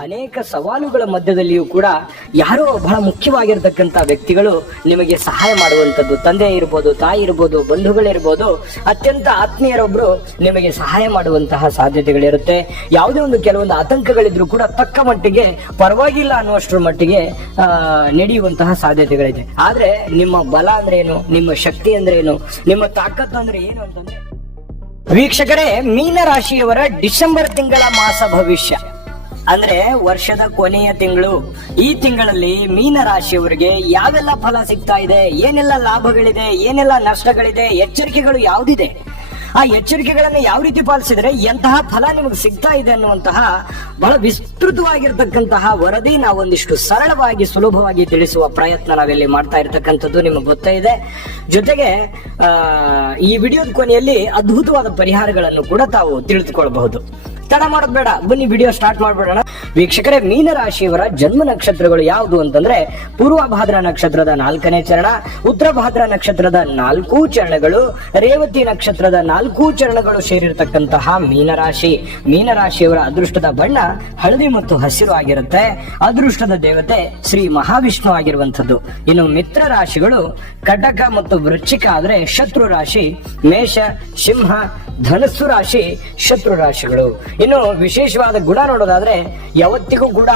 ಅನೇಕ ಸವಾಲುಗಳ ಮಧ್ಯದಲ್ಲಿಯೂ ಕೂಡ ಯಾರೋ ಬಹಳ ಮುಖ್ಯವಾಗಿರ್ತಕ್ಕಂಥ ವ್ಯಕ್ತಿಗಳು ನಿಮಗೆ ಸಹಾಯ ಮಾಡುವಂಥದ್ದು. ತಂದೆ ಇರ್ಬೋದು, ತಾಯಿ ಇರ್ಬೋದು, ಬಂಧುಗಳಿರ್ಬೋದು, ಅತ್ಯಂತ ಆತ್ಮೀಯರೊಬ್ರು ನಿಮಗೆ ಸಹಾಯ ಮಾಡುವಂತಹ ಸಾಧ್ಯತೆಗಳಿರುತ್ತೆ. ಯಾವುದೇ ಒಂದು ಕೆಲವೊಂದು ಆತಂಕಗಳಿದ್ರು ಕೂಡ ತಕ್ಕ ಮಟ್ಟಿಗೆ, ಪರವಾಗಿಲ್ಲ ಅನ್ನುವಷ್ಟರ ಮಟ್ಟಿಗೆ ನಡೆಯುವಂತಹ ಸಾಧ್ಯತೆಗಳಿದೆ. ಆದ್ರೆ ನಿಮ್ಮ ಬಲ ಅಂದ್ರೆ ಏನು? ನಿಮ್ಮ ಶಕ್ತಿ ಅಂದ್ರೆ ಏನು? ನಿಮ್ಮ ತಾಕತ್ತು ಅಂದ್ರೆ ಏನು ಅಂತಂದ್ರೆ, ವೀಕ್ಷಕರೇ ಮೀನ ರಾಶಿಯವರ ಡಿಸೆಂಬರ್ ತಿಂಗಳ ಮಾಸ ಭವಿಷ್ಯ. ಅಂದ್ರೆ ವರ್ಷದ ಕೊನೆಯ ತಿಂಗಳು. ಈ ತಿಂಗಳಲ್ಲಿ ಮೀನ ರಾಶಿಯವರಿಗೆ ಯಾವೆಲ್ಲ ಫಲ ಸಿಗ್ತಾ ಇದೆ? ಏನೆಲ್ಲ ಲಾಭಗಳಿದೆ? ಏನೆಲ್ಲ ನಷ್ಟಗಳಿದೆ? ಎಚ್ಚರಿಕೆಗಳು ಯಾವ್ದಿದೆ? ಆ ಎಚ್ಚರಿಕೆಗಳನ್ನು ಯಾವ ರೀತಿ ಪಾಲಿಸಿದ್ರೆ ಎಂತಹ ಫಲ ನಿಮಗೆ ಸಿಗ್ತಾ ಇದೆ ಅನ್ನುವಂತಹ ಬಹಳ ವಿಸ್ತೃತವಾಗಿರ್ತಕ್ಕಂತಹ ವರದಿ ನಾವೊಂದಿಷ್ಟು ಸರಳವಾಗಿ, ಸುಲಭವಾಗಿ ತಿಳಿಸುವ ಪ್ರಯತ್ನ ನಾವಿಲ್ಲಿ ಮಾಡ್ತಾ ಇರತಕ್ಕಂಥದ್ದು ನಿಮಗೆ ಗೊತ್ತೇ ಇದೆ. ಜೊತೆಗೆ ಈ ವಿಡಿಯೋದ ಕೊನೆಯಲ್ಲಿ ಅದ್ಭುತವಾದ ಪರಿಹಾರಗಳನ್ನು ಕೂಡ ತಾವು ತಿಳಿದುಕೊಳ್ಳಬಹುದು ತಡ ಮಾಡೋದ್ ಬೇಡ. ಬನ್ನಿ ವಿಡಿಯೋ ಸ್ಟಾರ್ಟ್ ಮಾಡ್ಬಿಡೋಣ. ವೀಕ್ಷಕರೇ ಮೀನ ರಾಶಿಯವರ ಜನ್ಮ ನಕ್ಷತ್ರಗಳು ಯಾವುದು ಅಂತಂದ್ರೆ ಪೂರ್ವಭಾದ್ರ ನಕ್ಷತ್ರದ ನಾಲ್ಕನೇ ಚರಣ, ಉತ್ತರ ಭಾದ್ರ ನಕ್ಷತ್ರದ ನಾಲ್ಕು ಚರಣಗಳು, ರೇವತಿ ನಕ್ಷತ್ರದ ನಾಲ್ಕು ಚರಣಗಳು ಸೇರಿರತಕ್ಕಂತಹ ಮೀನರಾಶಿ. ಮೀನರಾಶಿಯವರ ಅದೃಷ್ಟದ ಬಣ್ಣ ಹಳದಿ ಮತ್ತು ಹಸಿರು ಆಗಿರುತ್ತೆ. ಅದೃಷ್ಟದ ದೇವತೆ ಶ್ರೀ ಮಹಾವಿಷ್ಣು ಆಗಿರುವಂಥದ್ದು. ಇನ್ನು ಮಿತ್ರ ರಾಶಿಗಳು ಕಟಕ ಮತ್ತು ವೃಶ್ಚಿಕ ಆದ್ರೆ ಶತ್ರು ರಾಶಿ, ಮೇಷ, ಸಿಂಹ ಧನಸ್ಸು ರಾಶಿ ಶತ್ರು ರಾಶಿಗಳು. ಇನ್ನು ವಿಶೇಷವಾದ ಗುಣ ನೋಡೋದಾದ್ರೆ ಯಾವತ್ತಿಗೂ ಕೂಡ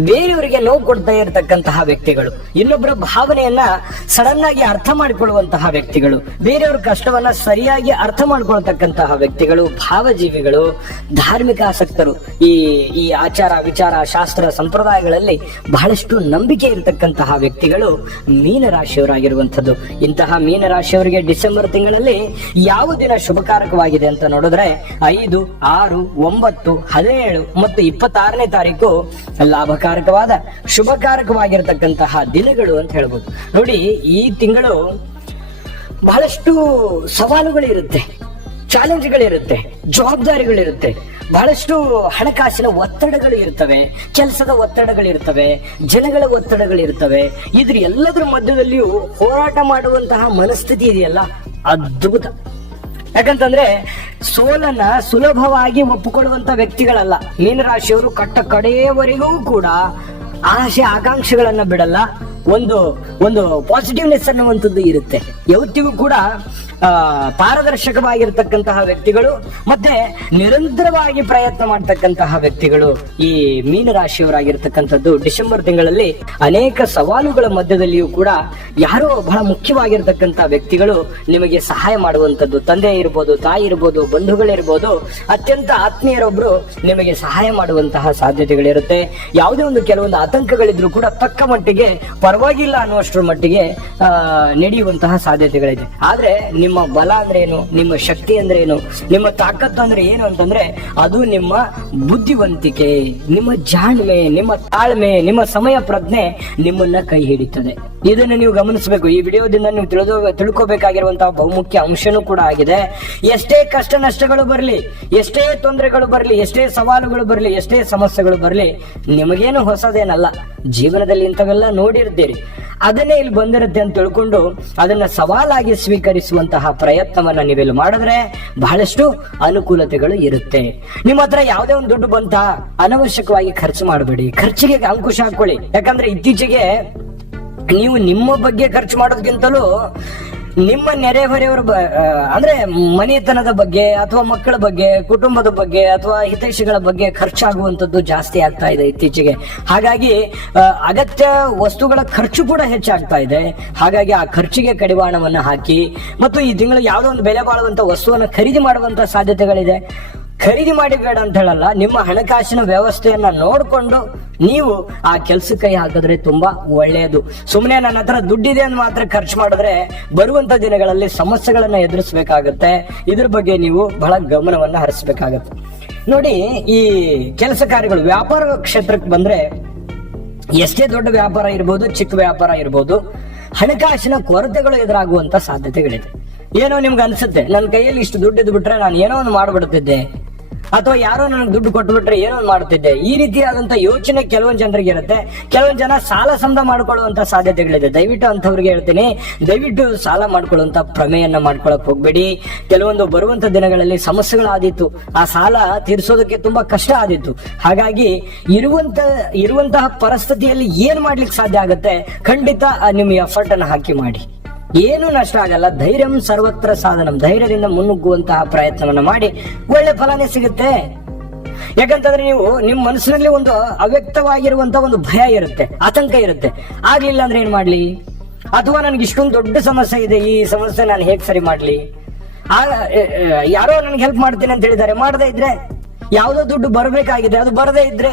ಬೇರೆಯವರಿಗೆ ನೋವು ಕೊಡ್ತಾ ಇರತಕ್ಕಂತಹ ವ್ಯಕ್ತಿಗಳು. ಇನ್ನೊಬ್ಬರ ಭಾವನೆಯನ್ನ ಸಡನ್ ಆಗಿ ಅರ್ಥ ಮಾಡಿಕೊಳ್ಳುವಂತಹ ವ್ಯಕ್ತಿಗಳು. ಬೇರೆಯವ್ರ ಕಷ್ಟವನ್ನ ಸರಿಯಾಗಿ ಅರ್ಥ ಮಾಡ್ಕೊಳ್ತಕ್ಕಂತಹ ವ್ಯಕ್ತಿಗಳು, ಭಾವಜೀವಿಗಳು, ಧಾರ್ಮಿಕ ಆಸಕ್ತರು. ಈ ಈ ಆಚಾರ, ವಿಚಾರ, ಶಾಸ್ತ್ರ, ಸಂಪ್ರದಾಯಗಳಲ್ಲಿ ಬಹಳಷ್ಟು ನಂಬಿಕೆ ಇರತಕ್ಕಂತಹ ವ್ಯಕ್ತಿಗಳು ಮೀನರಾಶಿಯವರಾಗಿರುವಂಥದ್ದು. ಇಂತಹ ಮೀನರಾಶಿಯವರಿಗೆ ಡಿಸೆಂಬರ್ ತಿಂಗಳಲ್ಲಿ ಯಾವ ದಿನ ಶುಭಕಾರಕವಾಗಿದೆ ಅಂತ ನೋಡಿದ್ರೆ ಐದು, ಆರು, ಒಂಬತ್ತು, ಹದಿನೇಳು ಮತ್ತು ಇಪ್ಪತ್ತಾರನೇ ತಾರೀಕು ಲಾಭಕಾರಕವಾದ ಶುಭಕಾರಕವಾಗಿರತಕ್ಕಂತಹ ದಿನಗಳು ಅಂತ ಹೇಳ್ಬೋದು. ನೋಡಿ, ಈ ತಿಂಗಳು ಬಹಳಷ್ಟು ಸವಾಲುಗಳಿರುತ್ತೆ, ಚಾಲೆಂಜ್ಗಳಿರುತ್ತೆ, ಜವಾಬ್ದಾರಿಗಳಿರುತ್ತೆ. ಬಹಳಷ್ಟು ಹಣಕಾಸಿನ ಒತ್ತಡಗಳು ಇರ್ತವೆ, ಕೆಲಸದ ಒತ್ತಡಗಳಿರ್ತವೆ ಜನಗಳ ಒತ್ತಡಗಳಿರ್ತವೆ ಇದ್ರ ಎಲ್ಲದರ ಮಧ್ಯದಲ್ಲಿಯೂ ಹೋರಾಟ ಮಾಡುವಂತಹ ಮನಸ್ಥಿತಿ ಇದೆಯಲ್ಲ? ಅದ್ಭುತ. ಯಾಕಂತಂದ್ರೆ ಸೋಲನ್ನ ಸುಲಭವಾಗಿ ಒಪ್ಪಿಕೊಳ್ಳುವಂತ ವ್ಯಕ್ತಿಗಳಲ್ಲ. ಮೀನರಾಶಿಯವರು ಕಟ್ಟ ಕಡೆಯವರೆಗೂ ಕೂಡ ಆಶೆ ಆಕಾಂಕ್ಷೆಗಳನ್ನ ಬಿಡಲ್ಲ. ಒಂದು ಒಂದು ಪಾಸಿಟಿವ್ನೆಸ್ ಅನ್ನುವಂಥದ್ದು ಇರುತ್ತೆ. ಯಾವತ್ತಿಗೂ ಕೂಡ ಪಾರದರ್ಶಕವಾಗಿರ್ತಕ್ಕಂತಹ ವ್ಯಕ್ತಿಗಳು, ಮತ್ತೆ ನಿರಂತರವಾಗಿ ಪ್ರಯತ್ನ ಮಾಡ್ತಕ್ಕಂತಹ ವ್ಯಕ್ತಿಗಳು ಈ ಮೀನರಾಶಿಯವರಾಗಿರ್ತಕ್ಕಂಥದ್ದು. ಡಿಸೆಂಬರ್ ತಿಂಗಳಲ್ಲಿ ಅನೇಕ ಸವಾಲುಗಳ ಮಧ್ಯದಲ್ಲಿಯೂ ಕೂಡ ಯಾರೋ ಬಹಳ ಮುಖ್ಯವಾಗಿರ್ತಕ್ಕಂತಹ ವ್ಯಕ್ತಿಗಳು ನಿಮಗೆ ಸಹಾಯ ಮಾಡುವಂಥದ್ದು. ತಂದೆ ಇರ್ಬೋದು, ತಾಯಿ ಇರ್ಬೋದು, ಬಂಧುಗಳಿರ್ಬೋದು, ಅತ್ಯಂತ ಆತ್ಮೀಯರೊಬ್ರು ನಿಮಗೆ ಸಹಾಯ ಮಾಡುವಂತಹ ಸಾಧ್ಯತೆಗಳಿರುತ್ತೆ. ಯಾವುದೇ ಒಂದು ಕೆಲವೊಂದು ಆತಂಕಗಳಿದ್ರು ಕೂಡ ತಕ್ಕ ಮಟ್ಟಿಗೆ ಪರವಾಗಿಲ್ಲ ಅನ್ನುವಷ್ಟರ ಮಟ್ಟಿಗೆ ನಡೆಯುವಂತಹ ಸಾಧ್ಯತೆಗಳಿದೆ. ಆದ್ರೆ ನಿಮ್ಮ ಬಲ ಅಂದ್ರೆ ಏನು ನಿಮ್ಮ ಶಕ್ತಿ ಅಂದ್ರೆ ಏನು ನಿಮ್ಮ ತಾಕತ್ತು ಅಂದ್ರೆ ಏನು ಅಂತಂದ್ರೆ ಅದು ನಿಮ್ಮ ಬುದ್ಧಿವಂತಿಕೆ, ನಿಮ್ಮ ಜಾಣ್ಮೆ, ನಿಮ್ಮ ತಾಳ್ಮೆ, ನಿಮ್ಮ ಸಮಯ ಪ್ರಜ್ಞೆ ನಿಮ್ಮನ್ನ ಕೈ ಹಿಡಿತದೆ. ಇದನ್ನ ನೀವು ಗಮನಿಸಬೇಕು. ಈ ವಿಡಿಯೋದಿಂದ ನೀವು ತಿಳಿದು ತಿಳ್ಕೋಬೇಕಾಗಿರುವಂತಹ ಬಹುಮುಖ್ಯ ಅಂಶನೂ ಕೂಡ ಆಗಿದೆ. ಎಷ್ಟೇ ಕಷ್ಟ ನಷ್ಟಗಳು ಬರಲಿ, ಎಷ್ಟೇ ತೊಂದರೆಗಳು ಬರಲಿ, ಎಷ್ಟೇ ಸವಾಲುಗಳು ಬರಲಿ, ಎಷ್ಟೇ ಸಮಸ್ಯೆಗಳು ಬರಲಿ, ನಿಮಗೇನು ಹೊಸದೇನಲ್ಲ. ಜೀವನದಲ್ಲಿ ಇಂಥವೆಲ್ಲ ನೋಡಿರ್ತೀರಿ. ಅದನ್ನೇ ಇಲ್ಲಿ ಬಂದಿರುತ್ತೆ ಅಂತ ತಿಳ್ಕೊಂಡು ಅದನ್ನ ಸವಾಲಾಗಿ ಸ್ವೀಕರಿಸುವಂತಹ ಪ್ರಯತ್ನವನ್ನ ನೀವೆಲ್ಲ ಮಾಡಿದ್ರೆ ಬಹಳಷ್ಟು ಅನುಕೂಲತೆಗಳು ಇರುತ್ತೆ. ನಿಮ್ಮ ಹತ್ರ ಯಾವುದೇ ಒಂದು ದುಡ್ಡು ಬಂತ ಅನವಶ್ಯಕವಾಗಿ ಖರ್ಚು ಮಾಡಬೇಡಿ. ಖರ್ಚಿಗೆ ಅಂಕುಶ ಹಾಕೊಳ್ಳಿ. ಯಾಕಂದ್ರೆ ಇತ್ತೀಚೆಗೆ ನೀವು ನಿಮ್ಮ ಬಗ್ಗೆ ಖರ್ಚು ಮಾಡೋದಕ್ಕಿಂತಲೂ ನಿಮ್ಮ ನೆರೆಹೊರೆಯವರ ಅಂದ್ರೆ ಮನೆತನದ ಬಗ್ಗೆ ಅಥವಾ ಮಕ್ಕಳ ಬಗ್ಗೆ, ಕುಟುಂಬದ ಬಗ್ಗೆ ಅಥವಾ ಹಿತೈಷಿಗಳ ಬಗ್ಗೆ ಖರ್ಚಾಗುವಂತದ್ದು ಜಾಸ್ತಿ ಆಗ್ತಾ ಇದೆ ಇತ್ತೀಚೆಗೆ. ಹಾಗಾಗಿ ಅಗತ್ಯ ವಸ್ತುಗಳ ಖರ್ಚು ಕೂಡ ಹೆಚ್ಚಾಗ್ತಾ ಇದೆ. ಹಾಗಾಗಿ ಆ ಖರ್ಚಿಗೆ ಕಡಿವಾಣವನ್ನು ಹಾಕಿ, ಮತ್ತು ಈ ತಿಂಗಳು ಯಾವುದೋ ಒಂದು ಬೆಲೆ ಬಾಳುವಂತ ವಸ್ತುವನ್ನು ಖರೀದಿ ಮಾಡುವಂತ ಸಾಧ್ಯತೆಗಳಿದೆ. ಖರೀದಿ ಮಾಡಿ ಬೇಡ ಅಂತ ಹೇಳಲ್ಲ, ನಿಮ್ಮ ಹಣಕಾಸಿನ ವ್ಯವಸ್ಥೆಯನ್ನ ನೋಡಿಕೊಂಡು ನೀವು ಆ ಕೆಲಸ ಕೈ ಹಾಕಿದ್ರೆ ತುಂಬಾ ಒಳ್ಳೆಯದು ಸುಮ್ಮನೆ ನನ್ನ ಹತ್ರ ದುಡ್ಡಿದೆ ಅಂತ ಮಾತ್ರ ಖರ್ಚು ಮಾಡಿದ್ರೆ ಬರುವಂತ ದಿನಗಳಲ್ಲಿ ಸಮಸ್ಯೆಗಳನ್ನ ಎದುರಿಸಬೇಕಾಗತ್ತೆ. ಇದ್ರ ಬಗ್ಗೆ ನೀವು ಬಹಳ ಗಮನವನ್ನ ಹರಿಸಬೇಕಾಗತ್ತೆ. ನೋಡಿ, ಈ ಕೆಲಸ ಕಾರ್ಯಗಳು, ವ್ಯಾಪಾರ ಕ್ಷೇತ್ರಕ್ಕೆ ಬಂದ್ರೆ ಎಷ್ಟೇ ದೊಡ್ಡ ವ್ಯಾಪಾರ ಇರ್ಬೋದು, ಚಿಕ್ಕ ವ್ಯಾಪಾರ ಇರ್ಬೋದು, ಹಣಕಾಸಿನ ಕೊರತೆಗಳು ಎದುರಾಗುವಂತ ಸಾಧ್ಯತೆಗಳಿದೆ. ಏನೋ ನಿಮ್ಗೆ ಅನ್ಸುತ್ತೆ, ನನ್ನ ಕೈಯಲ್ಲಿ ಇಷ್ಟು ದುಡ್ಡು ಇದ್ದು ಬಿಟ್ರೆ ನಾನು ಏನೋ ಒಂದು ಮಾಡ್ಬಿಡ್ತಿದ್ದೆ. ಅಥವಾ ಯಾರೋ ನನಗೆ ದುಡ್ಡು ಕೊಟ್ಬಿಟ್ರೆ ಏನೋ ಮಾಡ್ತಿದ್ದೆ ಈ ರೀತಿಯಾದಂತ ಯೋಚನೆ ಕೆಲವೊಂದು ಜನರಿಗೆ ಇರುತ್ತೆ. ಕೆಲವೊಂದು ಜನ ಸಾಲ ಸಮದ ಮಾಡ್ಕೊಳ್ಳುವಂತ ಸಾಧ್ಯತೆಗಳಿದೆ. ದಯವಿಟ್ಟು ಅಂತವ್ರಿಗೆ ಹೇಳ್ತೀನಿ, ದಯವಿಟ್ಟು ಸಾಲ ಮಾಡ್ಕೊಳ್ಳುವಂತ ಪ್ರಮೇಯನ್ನ ಮಾಡ್ಕೊಳಕ್ ಹೋಗ್ಬೇಡಿ. ಕೆಲವೊಂದು ಬರುವಂತ ದಿನಗಳಲ್ಲಿ ಸಮಸ್ಯೆಗಳಾದಿತ್ತು ಆ ಸಾಲ ತೀರ್ಸೋದಕ್ಕೆ ತುಂಬಾ ಕಷ್ಟ ಆದಿತ್ತು ಹಾಗಾಗಿ ಇರುವಂತ, ಇರುವಂತಹ ಪರಿಸ್ಥಿತಿಯಲ್ಲಿ ಏನ್ ಮಾಡ್ಲಿಕ್ಕೆ ಸಾಧ್ಯ ಆಗುತ್ತೆ? ಖಂಡಿತ ನಿಮ್ ಎಫರ್ಟ್ ಅನ್ನ ಹಾಕಿ ಮಾಡಿ. ಏನು ನಷ್ಟ ಆಗಲ್ಲ. ಧೈರ್ಯಂ ಸರ್ವತ್ರ ಸಾಧನಂ. ಧೈರ್ಯದಿಂದ ಮುನ್ನುಗ್ಗುವಂತಹ ಪ್ರಯತ್ನವನ್ನ ಮಾಡಿ ಒಳ್ಳೆ ಫಲನೇ ಸಿಗುತ್ತೆ. ಯಾಕಂತಂದ್ರೆ ನೀವು ನಿಮ್ಮ ಮನಸ್ಸಿನಲ್ಲಿ ಒಂದು ಅವ್ಯಕ್ತವಾಗಿರುವಂತ ಒಂದು ಭಯ ಇರುತ್ತೆ, ಆತಂಕ ಇರುತ್ತೆ. ಆಗ್ಲಿಲ್ಲ ಅಂದ್ರೆ ಏನ್ ಮಾಡ್ಲಿ? ಅಥವಾ ನನಗೆ ಇಷ್ಟೊಂದು ದೊಡ್ಡ ಸಮಸ್ಯೆ ಇದೆ, ಈ ಸಮಸ್ಯೆ ನಾನು ಹೇಗ್ ಸರಿ ಮಾಡ್ಲಿ? ಯಾರೋ ನನಗೆ ಹೆಲ್ಪ್ ಮಾಡ್ತೀನಿ ಅಂತ ಹೇಳಿದ್ದಾರೆ. ಮಾಡದೇ ಇದ್ರೆ ಯಾವುದೋ ದುಡ್ಡು ಬರಬೇಕಾಗಿದೆ, ಅದು ಬರದೇ ಇದ್ರೆ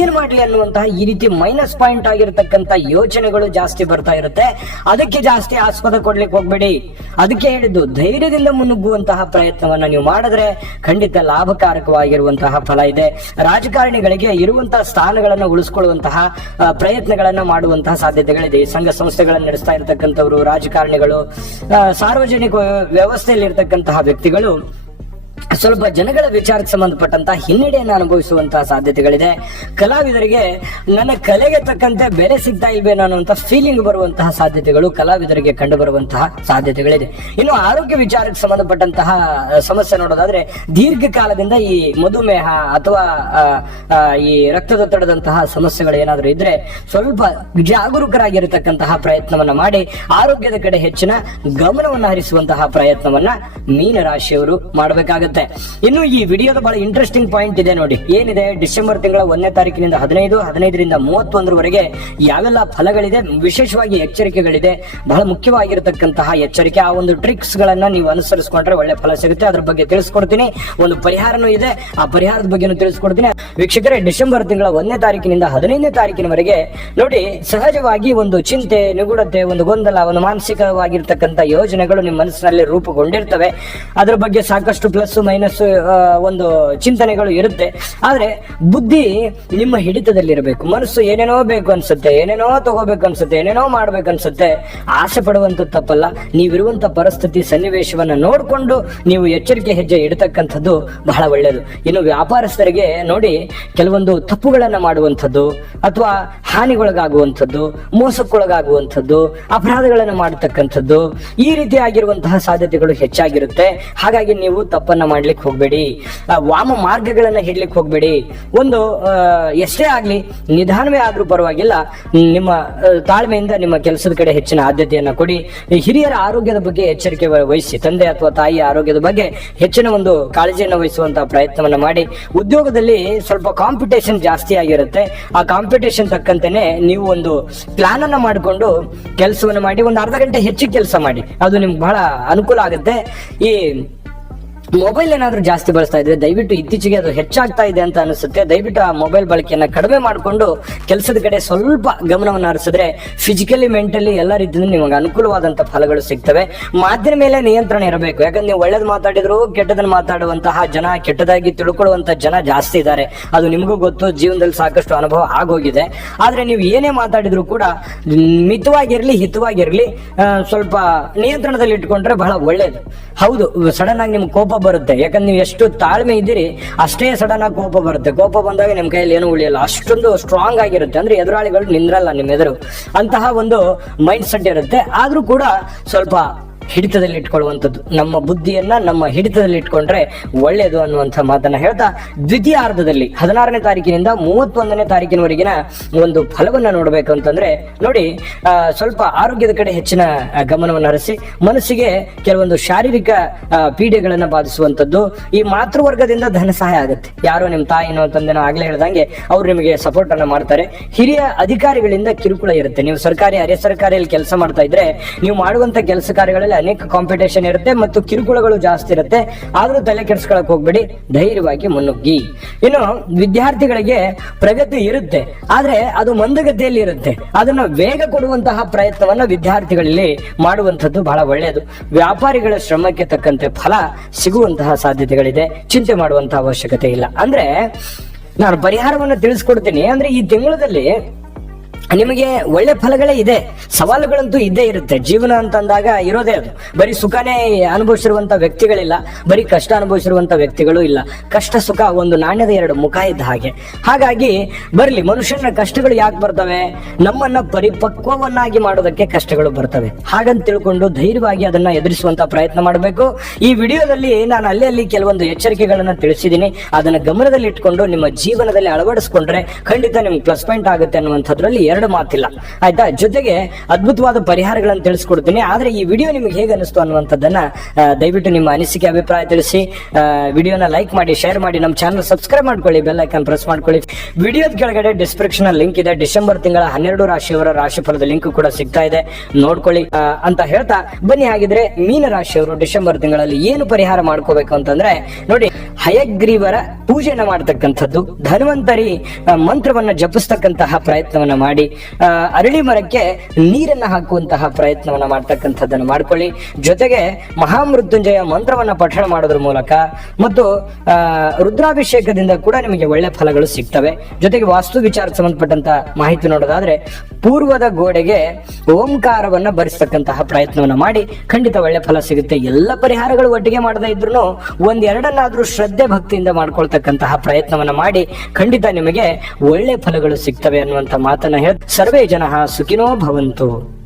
ಏನ್ ಮಾಡ್ಲಿ ಅನ್ನುವಂತಹ ಈ ರೀತಿ ಮೈನಸ್ ಪಾಯಿಂಟ್ ಆಗಿರತಕ್ಕಂತ ಯೋಚನೆಗಳು ಜಾಸ್ತಿ ಬರ್ತಾ ಇರುತ್ತೆ. ಅದಕ್ಕೆ ಜಾಸ್ತಿ ಆಸ್ಪದ ಕೊಡ್ಲಿಕ್ಕೆ ಹೋಗ್ಬೇಡಿ. ಅದಕ್ಕೆ ಹೇಳಿದ್ದು, ಧೈರ್ಯದಿಂದ ಮುನ್ನುಗ್ಗುವಂತಹ ಪ್ರಯತ್ನವನ್ನ ನೀವು ಮಾಡಿದ್ರೆ ಖಂಡಿತ ಲಾಭಕಾರಕವಾಗಿರುವಂತಹ ಫಲ ಇದೆ. ರಾಜಕಾರಣಿಗಳಿಗೆ ಇರುವಂತಹ ಸ್ಥಾನಗಳನ್ನ ಉಳಿಸ್ಕೊಳ್ಳುವಂತಹ ಪ್ರಯತ್ನಗಳನ್ನ ಮಾಡುವಂತಹ ಸಾಧ್ಯತೆಗಳಿದೆ. ಸಂಘ ಸಂಸ್ಥೆಗಳನ್ನು ನಡೆಸ್ತಾ ಇರತಕ್ಕಂಥವ್ರು, ರಾಜಕಾರಣಿಗಳು ಸಾರ್ವಜನಿಕ ವ್ಯವಸ್ಥೆಯಲ್ಲಿ ಇರತಕ್ಕಂತಹ ವ್ಯಕ್ತಿಗಳು ಸ್ವಲ್ಪ ಜನಗಳ ವಿಚಾರಕ್ಕೆ ಸಂಬಂಧಪಟ್ಟಂತ ಹಿನ್ನಡೆಯನ್ನು ಅನುಭವಿಸುವಂತಹ ಸಾಧ್ಯತೆಗಳಿದೆ. ಕಲಾವಿದರಿಗೆ ನನ್ನ ಕಲೆಗೆ ತಕ್ಕಂತೆ ಬೆಲೆ ಸಿಗ್ತಾ ಇಲ್ವೇನೋ ಅನ್ನುವಂತ ಫೀಲಿಂಗ್ ಬರುವಂತಹ ಸಾಧ್ಯತೆಗಳು ಕಲಾವಿದರಿಗೆ ಕಂಡು ಬರುವಂತಹ ಸಾಧ್ಯತೆಗಳಿದೆ. ಇನ್ನು ಆರೋಗ್ಯ ವಿಚಾರಕ್ಕೆ ಸಂಬಂಧಪಟ್ಟಂತಹ ಸಮಸ್ಯೆ ನೋಡೋದಾದ್ರೆ ದೀರ್ಘಕಾಲದಿಂದ ಈ ಮಧುಮೇಹ ಅಥವಾ ಈ ರಕ್ತದೊತ್ತಡದಂತಹ ಸಮಸ್ಯೆಗಳು ಏನಾದರೂ ಇದ್ರೆ ಸ್ವಲ್ಪ ಜಾಗರೂಕರಾಗಿರತಕ್ಕಂತಹ ಪ್ರಯತ್ನವನ್ನ ಮಾಡಿ ಆರೋಗ್ಯದ ಕಡೆ ಹೆಚ್ಚಿನ ಗಮನವನ್ನು ಹರಿಸುವಂತಹ ಪ್ರಯತ್ನವನ್ನ ಮೀನರಾಶಿಯವರು ಮಾಡಬೇಕಾಗತ್ತೆ. ಇನ್ನು ಈ ವಿಡಿಯೋದ ಬಹಳ ಇಂಟ್ರೆಸ್ಟಿಂಗ್ ಪಾಯಿಂಟ್ ಇದೆ ನೋಡಿ. ಏನಿದೆ? ಡಿಸೆಂಬರ್ ತಿಂಗಳ ಒಂದನೇ ತಾರೀಕಿನಿಂದ ಹದಿನೈದು, ಹದಿನೈದರಿಂದ ಮೂವತ್ತೊಂದರವರೆಗೆ ಯಾವೆಲ್ಲ ಫಲಗಳಿದೆ? ವಿಶೇಷವಾಗಿ ಎಚ್ಚರಿಕೆಗಳಿದೆ. ಬಹಳ ಮುಖ್ಯವಾಗಿರತಕ್ಕಂತಹ ಎಚ್ಚರಿಕೆ. ಆ ಒಂದು ಟ್ರಿಕ್ಸ್ ಗಳನ್ನ ನೀವು ಅನುಸರಿಸಿಕೊಂಡ್ರೆ ಒಳ್ಳೆ ಫಲ ಸಿಗುತ್ತೆ. ಅದ್ರ ಬಗ್ಗೆ ತಿಳಿಸ್ಕೊಡ್ತೀನಿ. ಒಂದು ಪರಿಹಾರನೂ ಇದೆ. ಆ ಪರಿಹಾರದ ಬಗ್ಗೆನೂ ತಿಳಿಸ್ಕೊಡ್ತೀನಿ. ವೀಕ್ಷಕರೇ, ಡಿಸೆಂಬರ್ ತಿಂಗಳ ಒಂದನೇ ತಾರೀಕಿನಿಂದ ಹದಿನೈದನೇ ತಾರೀಕಿನವರೆಗೆ ನೋಡಿ, ಸಹಜವಾಗಿ ಒಂದು ಚಿಂತೆ, ನಿಗೂಢತೆ, ಒಂದು ಗೊಂದಲ, ಒಂದು ಮಾನಸಿಕವಾಗಿರ್ತಕ್ಕಂಥ ಯೋಜನೆಗಳು ನಿಮ್ಮ ಮನಸ್ಸಿನಲ್ಲಿ ರೂಪುಗೊಂಡಿರ್ತವೆ. ಅದ್ರ ಬಗ್ಗೆ ಸಾಕಷ್ಟು ಪ್ಲಸ್ ಮೈನಸ್ ಒಂದು ಚಿಂತನೆಗಳು ಇರುತ್ತೆ. ಆದರೆ ಬುದ್ಧಿ ನಿಮ್ಮ ಹಿಡಿತದಲ್ಲಿರಬೇಕು. ಮನಸ್ಸು ಏನೇನೋ ಬೇಕು ಅನ್ಸುತ್ತೆ, ಏನೇನೋ ತಗೋಬೇಕು ಅನ್ಸುತ್ತೆ, ಏನೇನೋ ಮಾಡಬೇಕು ಅನ್ಸುತ್ತೆ. ಆಸೆ ಪಡುವಂಥದ್ದು ತಪ್ಪಲ್ಲ. ನೀವಿರುವಂಥ ಪರಿಸ್ಥಿತಿ, ಸನ್ನಿವೇಶವನ್ನ ನೋಡಿಕೊಂಡು ನೀವು ಎಚ್ಚರಿಕೆ ಹೆಜ್ಜೆ ಇಡತಕ್ಕಂಥದ್ದು ಬಹಳ ಒಳ್ಳೆಯದು ಇನ್ನು ವ್ಯಾಪಾರಸ್ಥರಿಗೆ ನೋಡಿ ಕೆಲವೊಂದು ತಪ್ಪುಗಳನ್ನು ಮಾಡುವಂಥದ್ದು, ಅಥವಾ ಹಾನಿಗೊಳಗಾಗುವಂಥದ್ದು, ಮೋಸಕ್ಕೊಳಗಾಗುವಂಥದ್ದು, ಅಪರಾಧಗಳನ್ನು ಮಾಡತಕ್ಕಂಥದ್ದು, ಈ ರೀತಿಯಾಗಿರುವಂತಹ ಸಾಧ್ಯತೆಗಳು ಹೆಚ್ಚಾಗಿರುತ್ತೆ. ಹಾಗಾಗಿ ನೀವು ತಪ್ಪನ್ನ ಮಾಡ್ಲಿಕ್ಕೆ ಹೋಗ್ಬೇಡಿ. ವಾಮ ಮಾರ್ಗಗಳನ್ನ ಹಿಡ್ಲಿಕ್ಕೆ ಹೋಗ್ಬೇಡಿ. ಒಂದು ಎಷ್ಟೇ ಆಗ್ಲಿ, ನಿಧಾನವೇ ಆದ್ರೂ ಪರವಾಗಿಲ್ಲ, ನಿಮ್ಮ ತಾಳ್ಮೆಯಿಂದ ನಿಮ್ಮ ಕೆಲಸದ ಕಡೆ ಹೆಚ್ಚಿನ ಆದ್ಯತೆಯನ್ನ ಕೊಡಿ. ಹಿರಿಯರ ಆರೋಗ್ಯದ ಬಗ್ಗೆ ಎಚ್ಚರಿಕೆ ವಹ- ವಹಿಸಿ, ತಂದೆ ಅಥವಾ ತಾಯಿಯ ಆರೋಗ್ಯದ ಬಗ್ಗೆ ಹೆಚ್ಚಿನ ಒಂದು ಕಾಳಜಿಯನ್ನು ವಹಿಸುವಂತಹ ಪ್ರಯತ್ನವನ್ನ ಮಾಡಿ. ಉದ್ಯೋಗದಲ್ಲಿ ಸ್ವಲ್ಪ ಕಾಂಪಿಟೇಷನ್ ಜಾಸ್ತಿ ಆಗಿರುತ್ತೆ. ಆ ಕಾಂಪಿಟೇಷನ್ ತಕ್ಕಂತೆನೆ ನೀವು ಒಂದು ಪ್ಲಾನ್ ಅನ್ನ ಮಾಡಿಕೊಂಡು ಕೆಲಸವನ್ನು ಮಾಡಿ, ಒಂದು ಅರ್ಧ ಗಂಟೆ ಹೆಚ್ಚು ಕೆಲಸ ಮಾಡಿ. ಅದು ನಿಮ್ಗೆ ಬಹಳ ಅನುಕೂಲ ಆಗುತ್ತೆ. ಈ ಮೊಬೈಲ್ ಏನಾದರೂ ಜಾಸ್ತಿ ಬಳಸ್ತಾ ಇದ್ರೆ ದಯವಿಟ್ಟು ಇತ್ತೀಚೆಗೆ ಅದು ಹೆಚ್ಚಾಗ್ತಾ ಇದೆ ಅಂತ ಅನಿಸುತ್ತೆ. ದಯವಿಟ್ಟು ಆ ಮೊಬೈಲ್ ಬಳಕೆಯನ್ನು ಕಡಿಮೆ ಮಾಡಿಕೊಂಡು ಕೆಲಸದ ಕಡೆ ಸ್ವಲ್ಪ ಗಮನವನ್ನು ಹರಿಸಿದ್ರೆ ಫಿಸಿಕಲಿ ಮೆಂಟಲಿ ಎಲ್ಲ ರೀತಿಯಿಂದ ನಿಮಗೆ ಅನುಕೂಲವಾದಂತ ಫಲಗಳು ಸಿಗ್ತವೆ. ಮಾಧ್ಯಮ ಮೇಲೆ ನಿಯಂತ್ರಣ ಇರಬೇಕು. ಯಾಕಂದ್ರೆ ನೀವು ಒಳ್ಳೇದು ಮಾತಾಡಿದ್ರು ಕೆಟ್ಟದನ್ನು ಮಾತಾಡುವಂತಹ ಜನ, ಕೆಟ್ಟದಾಗಿ ತಿಳ್ಕೊಳ್ಳುವಂತ ಜನ ಜಾಸ್ತಿ ಇದ್ದಾರೆ. ಅದು ನಿಮಗೂ ಗೊತ್ತು, ಜೀವನದಲ್ಲಿ ಸಾಕಷ್ಟು ಅನುಭವ ಆಗೋಗಿದೆ. ಆದ್ರೆ ನೀವು ಏನೇ ಮಾತಾಡಿದ್ರು ಕೂಡ ಮಿತವಾಗಿರ್ಲಿ, ಹಿತವಾಗಿರ್ಲಿ ಸ್ವಲ್ಪ ನಿಯಂತ್ರಣದಲ್ಲಿ ಇಟ್ಕೊಂಡ್ರೆ ಬಹಳ ಒಳ್ಳೇದು. ಹೌದು ಸಡನ್ ಆಗಿ ನಿಮ್ಗೆ ಕೋಪ ಬರುತ್ತೆ. ಯಾಕಂದ್ರೆ ನೀವು ಎಷ್ಟು ತಾಳ್ಮೆ ಇದ್ದೀರಿ, ಅಷ್ಟೇ ಸಡನ್ ಆಗಿ ಕೋಪ ಬರುತ್ತೆ. ಕೋಪ ಬಂದಾಗ ನಿಮ್ ಕೈಯಲ್ಲಿ ಏನು ಉಳಿಯಲ್ಲ. ಅಷ್ಟೊಂದು ಸ್ಟ್ರಾಂಗ್ ಆಗಿರುತ್ತೆ. ಅಂದ್ರೆ ಎದುರಾಳಿಗಳು ನಿಂದ್ರಲ್ಲ ನಿಮ್ಮ ಎದುರು. ಅಂತಹ ಒಂದು ಮೈಂಡ್ ಸೆಟ್ ಇರುತ್ತೆ. ಆದ್ರೂ ಕೂಡ ಸ್ವಲ್ಪ ಹಿಡಿತದಲ್ಲಿ ಇಟ್ಕೊಳ್ಳುವಂಥದ್ದು. ನಮ್ಮ ಬುದ್ಧಿಯನ್ನ ನಮ್ಮ ಹಿಡಿತದಲ್ಲಿ ಇಟ್ಕೊಂಡ್ರೆ ಒಳ್ಳೆಯದು ಅನ್ನುವಂಥ ಮಾತನ್ನ ಹೇಳ್ತಾ ದ್ವಿತೀಯಾರ್ಧದಲ್ಲಿ ಹದಿನಾರನೇ ತಾರೀಕಿನಿಂದ ಮೂವತ್ತೊಂದನೇ ತಾರೀಕಿನವರೆಗಿನ ಒಂದು ಫಲವನ್ನ ನೋಡಬೇಕು ಅಂತಂದ್ರೆ ನೋಡಿ ಸ್ವಲ್ಪ ಆರೋಗ್ಯದ ಕಡೆ ಹೆಚ್ಚಿನ ಗಮನವನ್ನು ಹರಿಸಿ, ಮನಸ್ಸಿಗೆ ಕೆಲವೊಂದು ಶಾರೀರಿಕ ಪೀಡೆಗಳನ್ನ ಬಾಧಿಸುವಂಥದ್ದು, ಈ ಮಾತೃವರ್ಗದಿಂದ ಧನ ಸಹಾಯ ಆಗುತ್ತೆ. ಯಾರೋ ನಿಮ್ಮ ತಾಯಿನೋ ತಂದೆನೋ ಆಗ್ಲೇ ಹೇಳ್ದಂಗೆ ಅವ್ರು ನಿಮಗೆ ಸಪೋರ್ಟ್ ಅನ್ನ ಮಾಡ್ತಾರೆ. ಹಿರಿಯ ಅಧಿಕಾರಿಗಳಿಂದ ಕಿರುಕುಳ ಇರುತ್ತೆ. ನೀವು ಸರ್ಕಾರಿ, ಅರೆ ಸರ್ಕಾರಿಯಲ್ಲಿ ಕೆಲಸ ಮಾಡ್ತಾ ಇದ್ರೆ ನೀವು ಮಾಡುವಂತ ಕೆಲಸ ಕಾರ್ಯಗಳಲ್ಲಿ ಅನೇಕ ಕಾಂಪಿಟೇಷನ್ ಇರುತ್ತೆ ಮತ್ತು ಕಿರುಕುಳಗಳು ಜಾಸ್ತಿ ಇರುತ್ತೆ. ಆದ್ರೂ ತಲೆ ಕೆಡಿಸ್ಕೊಳಕ್ ಹೋಗ್ಬೇಡಿ. ಧೈರ್ಯವಾಗಿ ಮುನ್ನುಗ್ಗಿ. ಇನ್ನು ವಿದ್ಯಾರ್ಥಿಗಳಿಗೆ ಪ್ರಗತಿ ಇರುತ್ತೆ. ಆದ್ರೆ ಅದು ಮಂದಗತಿಯಲ್ಲಿ ಇರುತ್ತೆ. ಅದನ್ನ ವೇಗ ಕೊಡುವಂತಹ ಪ್ರಯತ್ನವನ್ನ ವಿದ್ಯಾರ್ಥಿಗಳಲ್ಲಿ ಮಾಡುವಂಥದ್ದು ಬಹಳ ಒಳ್ಳೆಯದು ವ್ಯಾಪಾರಿಗಳ ಶ್ರಮಕ್ಕೆ ತಕ್ಕಂತೆ ಫಲ ಸಿಗುವಂತಹ ಸಾಧ್ಯತೆಗಳಿದೆ. ಚಿಂತೆ ಮಾಡುವಂತಹ ಅವಶ್ಯಕತೆ ಇಲ್ಲ. ಅಂದ್ರೆ ನಾನು ಪರಿಹಾರವನ್ನು ತಿಳಿಸ್ಕೊಡ್ತೀನಿ. ಅಂದ್ರೆ ಈ ತಿಂಗಳಲ್ಲಿ ನಿಮಗೆ ಒಳ್ಳೆ ಫಲಗಳೇ ಇದೆ, ಸವಾಲುಗಳಂತೂ ಇದ್ದೇ ಇರುತ್ತೆ. ಜೀವನ ಅಂತಂದಾಗ ಇರೋದೇ ಅದು. ಬರೀ ಸುಖನೇ ಅನುಭವಿಸಿರುವಂತ ವ್ಯಕ್ತಿಗಳಿಲ್ಲ, ಬರೀ ಕಷ್ಟ ಅನುಭವಿಸಿರುವಂತ ವ್ಯಕ್ತಿಗಳು ಇಲ್ಲ. ಕಷ್ಟ, ಸುಖ ಒಂದು ನಾಣ್ಯದ ಎರಡು ಮುಖ ಇದ್ದ ಹಾಗೆ. ಹಾಗಾಗಿ ಬರಲಿ, ಮನುಷ್ಯನ ಕಷ್ಟಗಳು ಯಾಕೆ ಬರ್ತವೆ? ನಮ್ಮನ್ನ ಪರಿಪಕ್ವವನ್ನಾಗಿ ಮಾಡೋದಕ್ಕೆ ಕಷ್ಟಗಳು ಬರ್ತವೆ. ಹಾಗಂತ ತಿಳ್ಕೊಂಡು ಧೈರ್ಯವಾಗಿ ಅದನ್ನ ಎದುರಿಸುವಂತ ಪ್ರಯತ್ನ ಮಾಡಬೇಕು. ಈ ವಿಡಿಯೋದಲ್ಲಿ ನಾನು ಅಲ್ಲಿ ಅಲ್ಲಿ ಕೆಲವೊಂದು ಎಚ್ಚರಿಕೆಗಳನ್ನ ತಿಳಿಸಿದ್ದೀನಿ. ಅದನ್ನ ಗಮನದಲ್ಲಿ ಇಟ್ಕೊಂಡು ನಿಮ್ಮ ಜೀವನದಲ್ಲಿ ಅಳವಡಿಸ್ಕೊಂಡ್ರೆ ಖಂಡಿತ ನಿಮ್ಗೆ ಪ್ಲಸ್ ಪಾಯಿಂಟ್ ಆಗುತ್ತೆ ಅನ್ನುವಂಥದ್ರಲ್ಲಿ ಎರಡು ಮಾತಿಲ್ಲ. ಆಯ್ತಾ? ಜೊತೆಗೆ ಅದ್ಭುತವಾದ ಪರಿಹಾರಗಳನ್ನು ತಿಳಿಸ್ಕೊಡ್ತೀನಿ. ಆದ್ರೆ ಈ ವಿಡಿಯೋ ನಿಮಗೆ ಹೇಗೆ ಅನಿಸ್ತು ಅನ್ನುವಂಥದ್ದನ್ನ ದಯವಿಟ್ಟು ನಿಮ್ಮ ಅನಿಸಿಕೆ, ಅಭಿಪ್ರಾಯ ತಿಳಿಸಿ. ವಿಡಿಯೋನ ಲೈಕ್ ಮಾಡಿ, ಶೇರ್ ಮಾಡಿ, ನಮ್ಮ ಚಾನಲ್ ಸಬ್ಸ್ಕ್ರೈಬ್ ಮಾಡ್ಕೊಳ್ಳಿ ಬೆಲ್ ಐಕನ್ ಪ್ರೆಸ್ ಮಾಡ್ಕೊಳ್ಳಿ. ವಿಡಿಯೋದ ಕೆಳಗಡೆ ಡಿಸ್ಕ್ರಿಪ್ಷನ್ ಲಿಂಕ್ ಇದೆ. ಡಿಸೆಂಬರ್ ತಿಂಗಳ ಹನ್ನೆರಡು ರಾಶಿಯವರ ರಾಶಿಫಲದ ಲಿಂಕ್ ಕೂಡ ಸಿಗ್ತಾ ಇದೆ. ನೋಡ್ಕೊಳ್ಳಿ ಅಂತ ಹೇಳ್ತಾ ಬನ್ನಿ. ಹಾಗಿದ್ರೆ ಮೀನ ರಾಶಿಯವರು ಡಿಸೆಂಬರ್ ತಿಂಗಳಲ್ಲಿ ಏನು ಪರಿಹಾರ ಮಾಡ್ಕೋಬೇಕು ಅಂತಂದ್ರೆ, ನೋಡಿ, ಹಯಗ್ರೀವರ ಪೂಜೆನ ಮಾಡ್ತಕ್ಕಂಥದ್ದು. ಧನ್ವಂತರಿ ಮಂತ್ರವನ್ನ ಜಪಿಸ್ತಕ್ಕಂತಹ ಪ್ರಯತ್ನವನ್ನ ಮಾಡಿ. ಅರಳಿ ಮರಕ್ಕೆ ನೀರನ್ನ ಹಾಕುವಂತಹ ಪ್ರಯತ್ನವನ್ನ ಮಾಡ್ತಕ್ಕಂಥದ್ದನ್ನು ಮಾಡ್ಕೊಳ್ಳಿ. ಜೊತೆಗೆ ಮಹಾಮೃತ್ಯುಂಜಯ ಮಂತ್ರವನ್ನ ಪಠಣ ಮಾಡೋದ್ರ ಮೂಲಕ ಮತ್ತು ರುದ್ರಾಭಿಷೇಕದಿಂದ ಕೂಡ ನಿಮಗೆ ಒಳ್ಳೆ ಫಲಗಳು ಸಿಗ್ತವೆ. ಜೊತೆಗೆ ವಾಸ್ತು ವಿಚಾರಕ್ಕೆ ಸಂಬಂಧಪಟ್ಟಂತ ಮಾಹಿತಿ ನೋಡೋದಾದ್ರೆ ಪೂರ್ವದ ಗೋಡೆಗೆ ಓಂಕಾರವನ್ನ ಬರಿಸತಕ್ಕಂತಹ ಪ್ರಯತ್ನವನ್ನ ಮಾಡಿ ಖಂಡಿತ ಒಳ್ಳೆ ಫಲ ಸಿಗುತ್ತೆ. ಎಲ್ಲ ಪರಿಹಾರಗಳು ಒಟ್ಟಿಗೆ ಮಾಡದೇ ಇದ್ರು ಒಂದ್ ಎರಡನ್ನಾದ್ರೂ ಶ್ರದ್ಧೆ ಭಕ್ತಿಯಿಂದ ಮಾಡ್ಕೊಳ್ತಕ್ಕಂತಹ ಪ್ರಯತ್ನವನ್ನ ಮಾಡಿ ಖಂಡಿತ ನಿಮಗೆ ಒಳ್ಳೆ ಫಲಗಳು ಸಿಗ್ತವೆ ಅನ್ನುವಂತ ಮಾತನ್ನ ಹೇಳಿ ಸರ್ವೇ ಜನ ಸುಖಿನೋ ಭವಂತು.